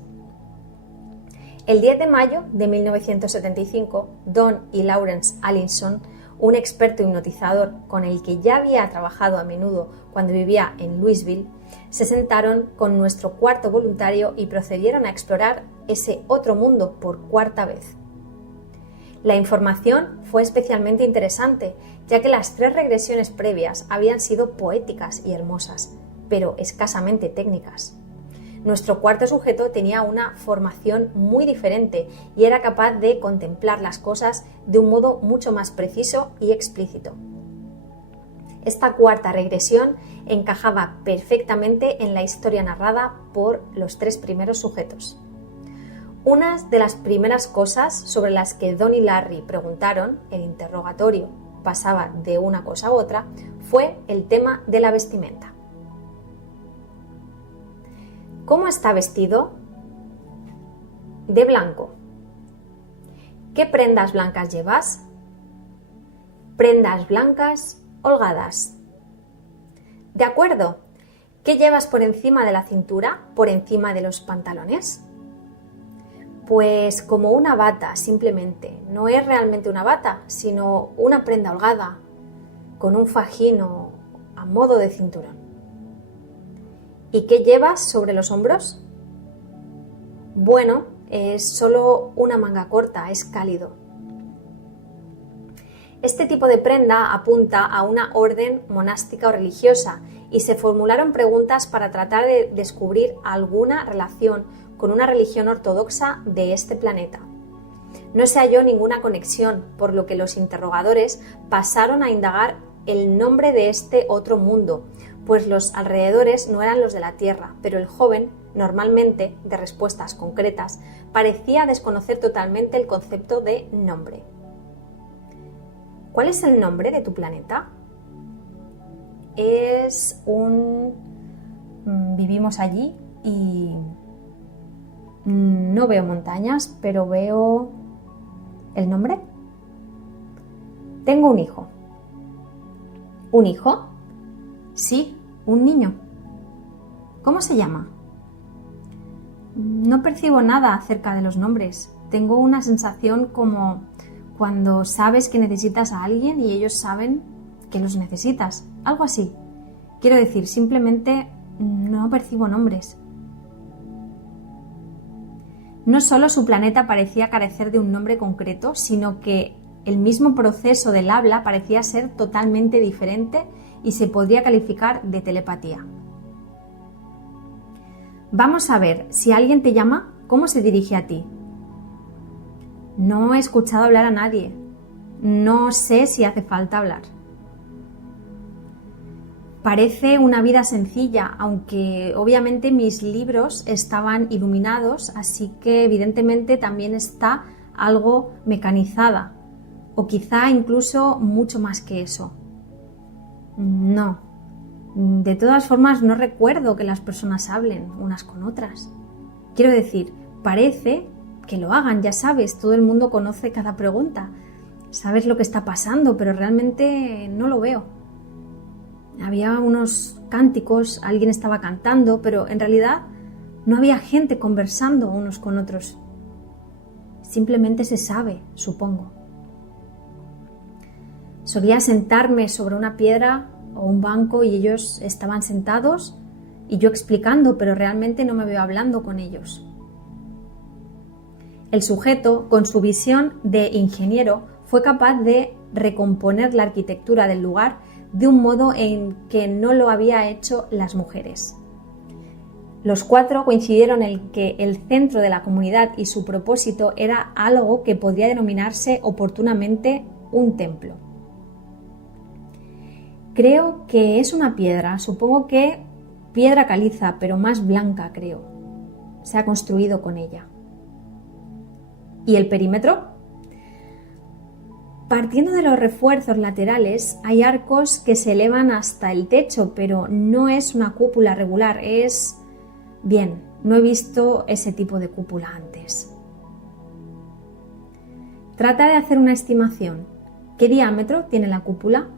El 10 de mayo de 1975, Don y Lawrence Allinson, un experto hipnotizador con el que ya había trabajado a menudo cuando vivía en Louisville, se sentaron con nuestro cuarto voluntario y procedieron a explorar ese otro mundo por 4ª vez. La información fue especialmente interesante, ya que las 3 regresiones previas habían sido poéticas y hermosas, pero escasamente técnicas. Nuestro cuarto sujeto tenía una formación muy diferente y era capaz de contemplar las cosas de un modo mucho más preciso y explícito. Esta cuarta regresión encajaba perfectamente en la historia narrada por los 3 primeros sujetos. Una de las primeras cosas sobre las que Don y Larry preguntaron, el interrogatorio pasaba de una cosa a otra, fue el tema de la vestimenta. ¿Cómo está vestido? De blanco. ¿Qué prendas blancas llevas? Prendas blancas holgadas. De acuerdo. ¿Qué llevas por encima de la cintura, por encima de los pantalones? Pues como una bata, simplemente. No es realmente una bata, sino una prenda holgada, con un fajín o a modo de cinturón. ¿Y qué llevas sobre los hombros? Bueno, es solo una manga corta, es cálido. Este tipo de prenda apunta a una orden monástica o religiosa y se formularon preguntas para tratar de descubrir alguna relación con una religión ortodoxa de este planeta. No se halló ninguna conexión, por lo que los interrogadores pasaron a indagar el nombre de este otro mundo, pues los alrededores no eran los de la Tierra, pero el joven, normalmente de respuestas concretas, parecía desconocer totalmente el concepto de nombre. ¿Cuál es el nombre de tu planeta? Vivimos allí y no veo montañas, pero veo... ¿El nombre? Tengo un hijo. ¿Un hijo? Sí, un niño. ¿Cómo se llama? No percibo nada acerca de los nombres. Tengo una sensación como cuando sabes que necesitas a alguien y ellos saben que los necesitas. Algo así. Quiero decir, simplemente no percibo nombres. No solo su planeta parecía carecer de un nombre concreto, sino que el mismo proceso del habla parecía ser totalmente diferente y se podría calificar de telepatía. Vamos a ver, si alguien te llama, ¿cómo se dirige a ti? No he escuchado hablar a nadie. No sé si hace falta hablar. Parece una vida sencilla, aunque obviamente mis libros estaban iluminados, así que evidentemente también está algo mecanizada, o quizá incluso mucho más que eso. No. De todas formas, no recuerdo que las personas hablen unas con otras. Quiero decir, parece que lo hagan, ya sabes, todo el mundo conoce cada pregunta. Sabes lo que está pasando, pero realmente no lo veo. Había unos cánticos, alguien estaba cantando, pero en realidad no había gente conversando unos con otros. Simplemente se sabe, supongo. Solía sentarme sobre una piedra o un banco y ellos estaban sentados y yo explicando, pero realmente no me veo hablando con ellos. El sujeto, con su visión de ingeniero, fue capaz de recomponer la arquitectura del lugar de un modo en que no lo había hecho las mujeres. Los 4 coincidieron en que el centro de la comunidad y su propósito era algo que podría denominarse oportunamente un templo. Creo que es una piedra, supongo que piedra caliza, pero más blanca, creo. Se ha construido con ella. ¿Y el perímetro? Partiendo de los refuerzos laterales, hay arcos que se elevan hasta el techo, pero no es una cúpula regular, es... Bien, no he visto ese tipo de cúpula antes. Trata de hacer una estimación. ¿Qué diámetro tiene la cúpula?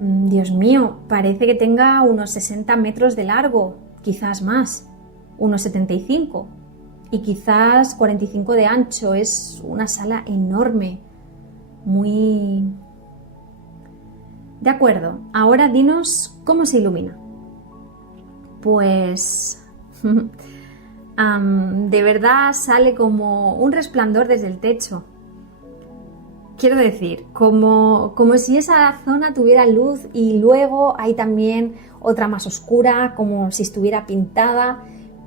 Dios mío, parece que tenga unos 60 metros de largo, quizás más, unos 75 y quizás 45 de ancho. Es una sala enorme, muy... De acuerdo, ahora dinos cómo se ilumina. Pues De verdad sale como un resplandor desde el techo. Quiero decir, como si esa zona tuviera luz y luego hay también otra más oscura, como si estuviera pintada,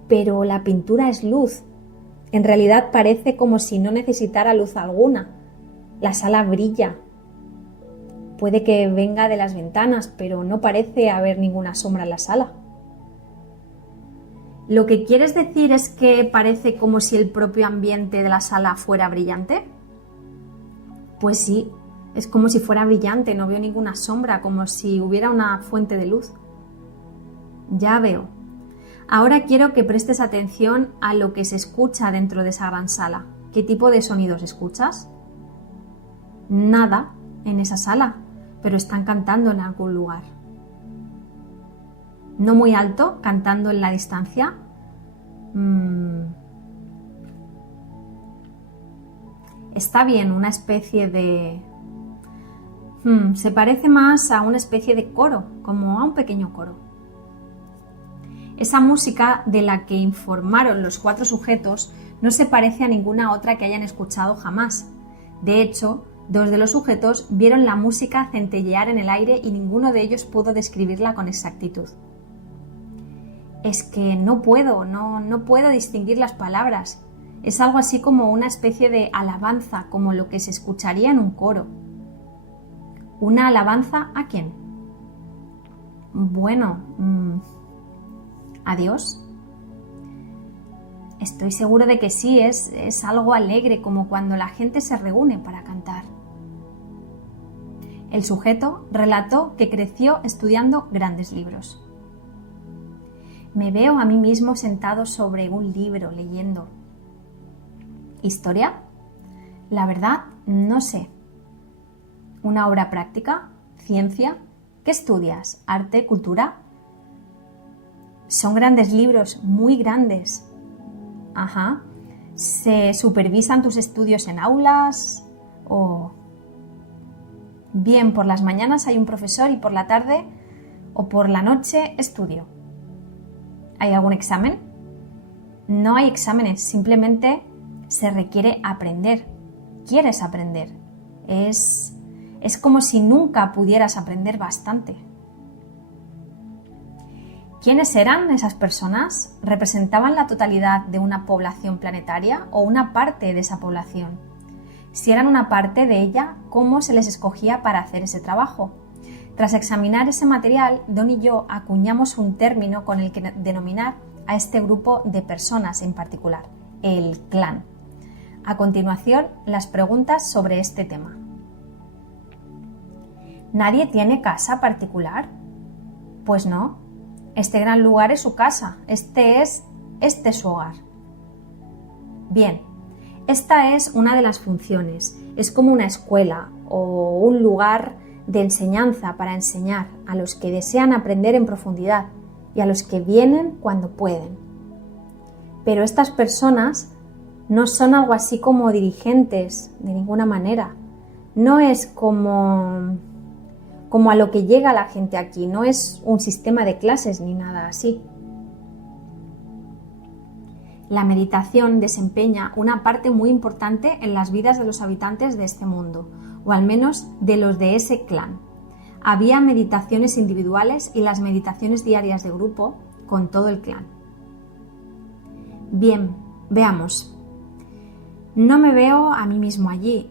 pero la pintura es luz. En realidad parece como si no necesitara luz alguna. La sala brilla. Puede que venga de las ventanas, pero no parece haber ninguna sombra en la sala. ¿Lo que quieres decir es que parece como si el propio ambiente de la sala fuera brillante? Pues sí, es como si fuera brillante, no veo ninguna sombra, como si hubiera una fuente de luz. Ya veo. Ahora quiero que prestes atención a lo que se escucha dentro de esa gran sala. ¿Qué tipo de sonidos escuchas? Nada en esa sala, pero están cantando en algún lugar. No muy alto, cantando en la distancia. Está bien, una especie de... se parece más a una especie de coro, como a un pequeño coro. Esa música de la que informaron los 4 sujetos no se parece a ninguna otra que hayan escuchado jamás. De hecho, 2 de los sujetos vieron la música centellear en el aire y ninguno de ellos pudo describirla con exactitud. Es que no puedo distinguir las palabras. Es algo así como una especie de alabanza, como lo que se escucharía en un coro. ¿Una alabanza a quién? Bueno, ¿a Dios? Estoy seguro de que sí, es algo alegre, como cuando la gente se reúne para cantar. El sujeto relató que creció estudiando grandes libros. Me veo a mí mismo sentado sobre un libro leyendo. ¿Historia? La verdad, no sé. ¿Una obra práctica? ¿Ciencia? ¿Qué estudias? ¿Arte? ¿Cultura? Son grandes libros, muy grandes. Ajá. ¿Se supervisan tus estudios en aulas? ¿O...? Bien, por las mañanas hay un profesor y por la tarde o por la noche estudio. ¿Hay algún examen? No hay exámenes, simplemente se requiere aprender. Quieres aprender. Es como si nunca pudieras aprender bastante. ¿Quiénes eran esas personas? ¿Representaban la totalidad de una población planetaria o una parte de esa población? Si eran una parte de ella, ¿cómo se les escogía para hacer ese trabajo? Tras examinar ese material, Don y yo acuñamos un término con el que denominar a este grupo de personas en particular, el clan. A continuación, las preguntas sobre este tema. ¿Nadie tiene casa particular? Pues no. Este gran lugar es su casa. Este es su hogar. Bien, esta es una de las funciones. Es como una escuela o un lugar de enseñanza para enseñar a los que desean aprender en profundidad y a los que vienen cuando pueden. Pero estas personas no son algo así como dirigentes de ninguna manera. No es como a lo que llega la gente aquí, no es un sistema de clases ni nada así. La meditación desempeña una parte muy importante en las vidas de los habitantes de este mundo, o al menos de los de ese clan. Había meditaciones individuales y las meditaciones diarias de grupo con todo el clan. Bien, veamos. No me veo a mí mismo allí,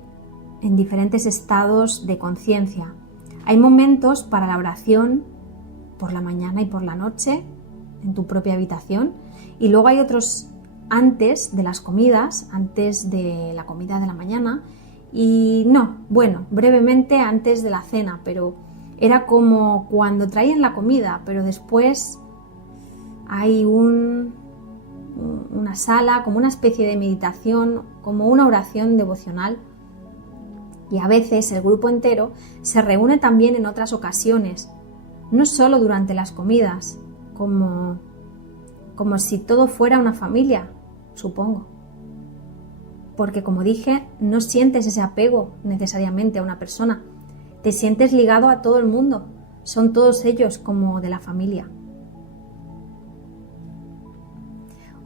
en diferentes estados de conciencia. Hay momentos para la oración por la mañana y por la noche, en tu propia habitación, y luego hay otros antes de las comidas, antes de la comida de la mañana, y brevemente antes de la cena, pero era como cuando traían la comida, pero después hay una sala, como una especie de meditación, como una oración devocional, y a veces el grupo entero se reúne también en otras ocasiones, no solo durante las comidas, como si todo fuera una familia, supongo. Porque, como dije, no sientes ese apego necesariamente a una persona. Te sientes ligado a todo el mundo. Son todos ellos como de la familia.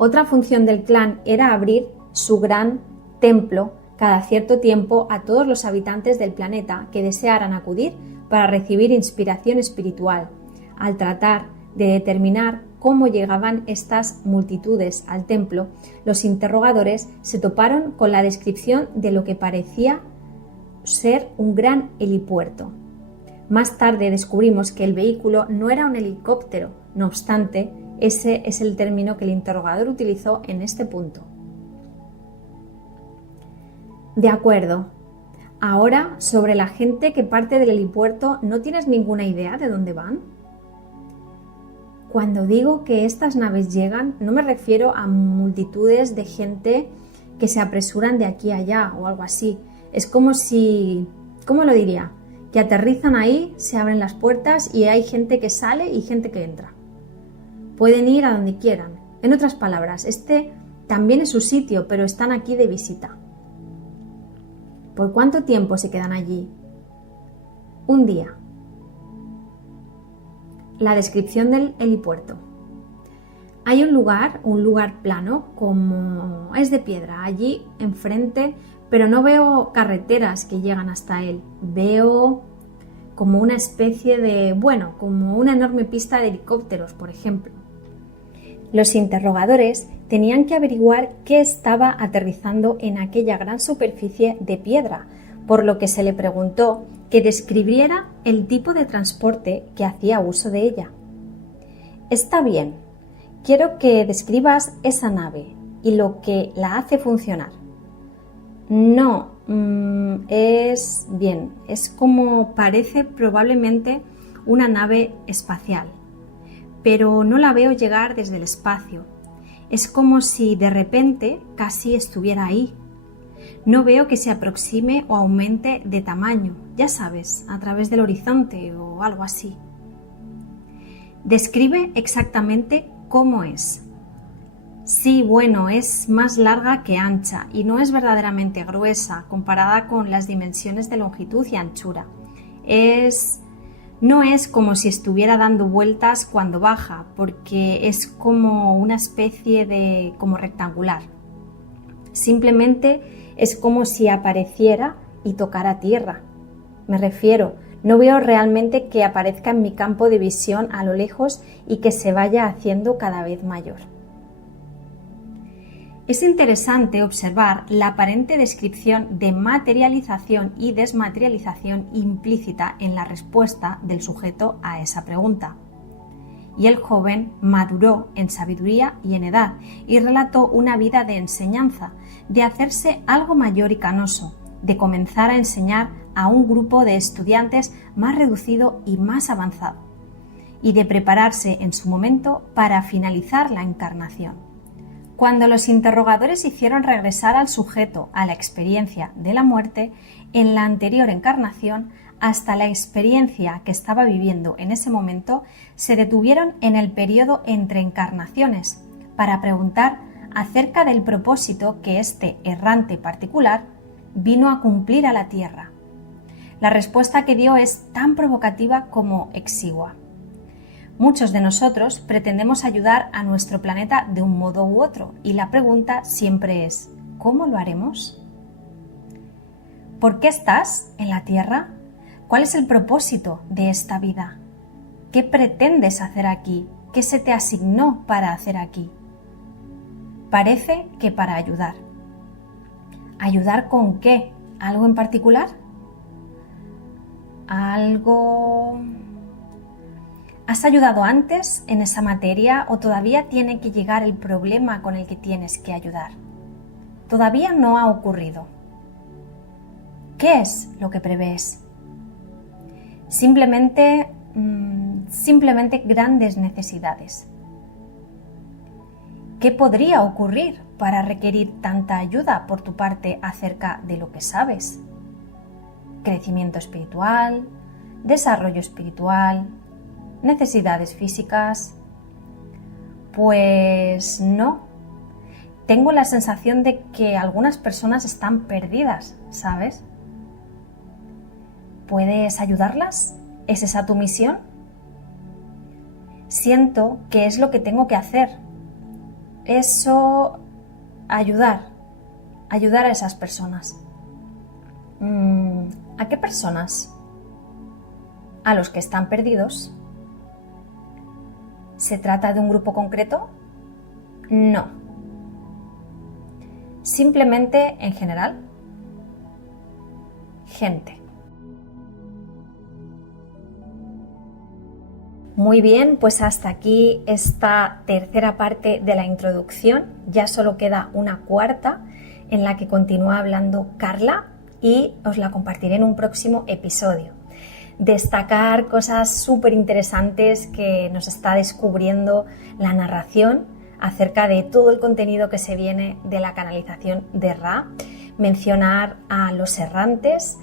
Otra función del clan era abrir su gran templo cada cierto tiempo a todos los habitantes del planeta que desearan acudir para recibir inspiración espiritual. Al tratar de determinar cómo llegaban estas multitudes al templo, los interrogadores se toparon con la descripción de lo que parecía ser un gran helipuerto. Más tarde descubrimos que el vehículo no era un helicóptero, no obstante, ese es el término que el interrogador utilizó en este punto. De acuerdo. Ahora, sobre la gente que parte del helipuerto, ¿no tienes ninguna idea de dónde van? Cuando digo que estas naves llegan, no me refiero a multitudes de gente que se apresuran de aquí a allá o algo así. Es como si, ¿cómo lo diría? Que aterrizan ahí, se abren las puertas y hay gente que sale y gente que entra. Pueden ir a donde quieran. En otras palabras, este también es su sitio, pero están aquí de visita. ¿Por cuánto tiempo se quedan allí? Un día. La descripción del helipuerto. Hay un lugar plano, como es de piedra, allí enfrente, pero no veo carreteras que llegan hasta él. Veo como una especie de, como una enorme pista de helicópteros, por ejemplo. Los interrogadores tenían que averiguar qué estaba aterrizando en aquella gran superficie de piedra, por lo que se le preguntó que describiera el tipo de transporte que hacía uso de ella. Está bien, quiero que describas esa nave y lo que la hace funcionar. No, es como parece probablemente una nave espacial, pero no la veo llegar desde el espacio. Es como si de repente casi estuviera ahí. No veo que se aproxime o aumente de tamaño, ya sabes, a través del horizonte o algo así. Describe exactamente cómo es. Sí, es más larga que ancha y no es verdaderamente gruesa comparada con las dimensiones de longitud y anchura. No es como si estuviera dando vueltas cuando baja, porque es como una especie de como rectangular. Simplemente es como si apareciera y tocara tierra. Me refiero, no veo realmente que aparezca en mi campo de visión a lo lejos y que se vaya haciendo cada vez mayor. Es interesante observar la aparente descripción de materialización y desmaterialización implícita en la respuesta del sujeto a esa pregunta. Y el joven maduró en sabiduría y en edad y relató una vida de enseñanza, de hacerse algo mayor y canoso, de comenzar a enseñar a un grupo de estudiantes más reducido y más avanzado, y de prepararse en su momento para finalizar la encarnación. Cuando los interrogadores hicieron regresar al sujeto a la experiencia de la muerte, en la anterior encarnación, hasta la experiencia que estaba viviendo en ese momento, se detuvieron en el periodo entre encarnaciones para preguntar acerca del propósito que este errante particular vino a cumplir a la Tierra. La respuesta que dio es tan provocativa como exigua. Muchos de nosotros pretendemos ayudar a nuestro planeta de un modo u otro y la pregunta siempre es, ¿cómo lo haremos? ¿Por qué estás en la Tierra? ¿Cuál es el propósito de esta vida? ¿Qué pretendes hacer aquí? ¿Qué se te asignó para hacer aquí? Parece que para ayudar. ¿Ayudar con qué? ¿Algo en particular? ¿Has ayudado antes en esa materia o todavía tiene que llegar el problema con el que tienes que ayudar? Todavía no ha ocurrido. ¿Qué es lo que prevés? Simplemente grandes necesidades. ¿Qué podría ocurrir para requerir tanta ayuda por tu parte acerca de lo que sabes? Crecimiento espiritual, desarrollo espiritual, necesidades físicas. Pues no. Tengo la sensación de que algunas personas están perdidas, ¿sabes? ¿Puedes ayudarlas? ¿Es esa tu misión? Siento que es lo que tengo que hacer. eso, ayudar a esas personas. ¿A qué personas? ¿A los que están perdidos? ¿Se trata de un grupo concreto? No. Simplemente, en general, gente. Muy bien, pues hasta aquí esta tercera parte de la introducción. Ya solo queda una cuarta en la que continúa hablando Carla y os la compartiré en un próximo episodio. Destacar cosas súper interesantes que nos está descubriendo la narración acerca de todo el contenido que se viene de la canalización de Ra. Mencionar a los errantes,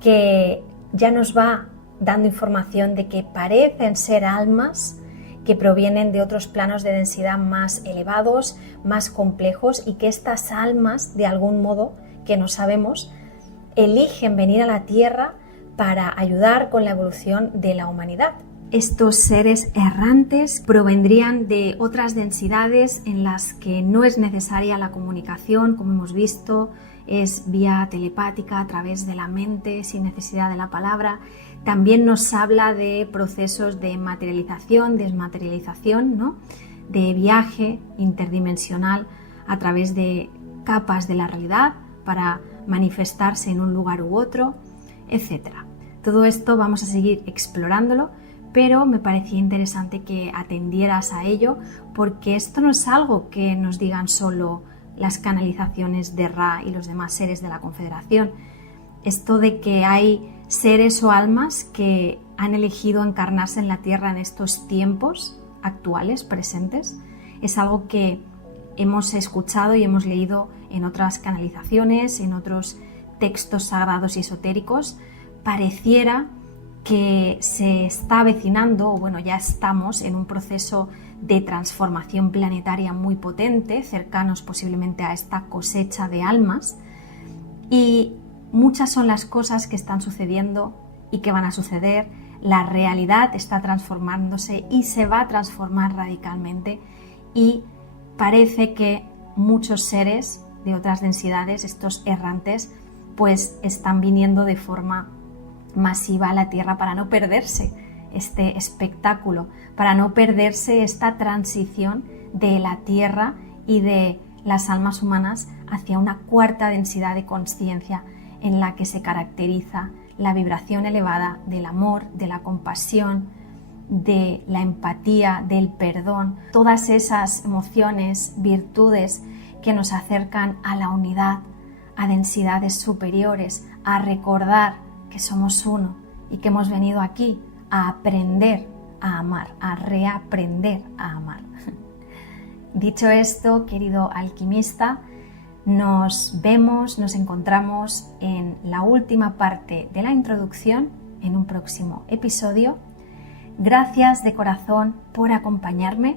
que ya nos va dando información de que parecen ser almas que provienen de otros planos de densidad más elevados, más complejos, y que estas almas, de algún modo que no sabemos, eligen venir a la Tierra para ayudar con la evolución de la humanidad. Estos seres errantes provendrían de otras densidades en las que no es necesaria la comunicación, como hemos visto, es vía telepática, a través de la mente, sin necesidad de la palabra. También nos habla de procesos de materialización, desmaterialización, ¿no? De viaje interdimensional a través de capas de la realidad para manifestarse en un lugar u otro, etc. Todo esto vamos a seguir explorándolo, pero me parecía interesante que atendieras a ello, porque esto no es algo que nos digan solo las canalizaciones de Ra y los demás seres de la Confederación. Esto de que hay seres o almas que han elegido encarnarse en la Tierra en estos tiempos actuales, presentes, es algo que hemos escuchado y hemos leído en otras canalizaciones, en otros textos sagrados y esotéricos. Pareciera que se está avecinando, o bueno, ya estamos en un proceso de transformación planetaria muy potente, cercanos posiblemente a esta cosecha de almas, y muchas son las cosas que están sucediendo y que van a suceder. La realidad está transformándose y se va a transformar radicalmente, y parece que muchos seres de otras densidades, estos errantes, pues están viniendo de forma masiva a la Tierra para no perderse este espectáculo, para no perderse esta transición de la Tierra y de las almas humanas hacia una cuarta densidad de conciencia en la que se caracteriza la vibración elevada del amor, de la compasión, de la empatía, del perdón, todas esas emociones, virtudes que nos acercan a la unidad, a densidades superiores, a recordar que somos uno y que hemos venido aquí a aprender a amar, a reaprender a amar. Dicho esto, querido alquimista, nos vemos, nos encontramos en la última parte de la introducción en un próximo episodio. Gracias de corazón por acompañarme,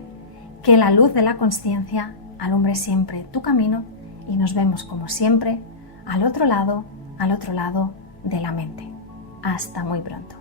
que la luz de la consciencia alumbre siempre tu camino, y nos vemos como siempre al otro lado de la mente. Hasta muy pronto.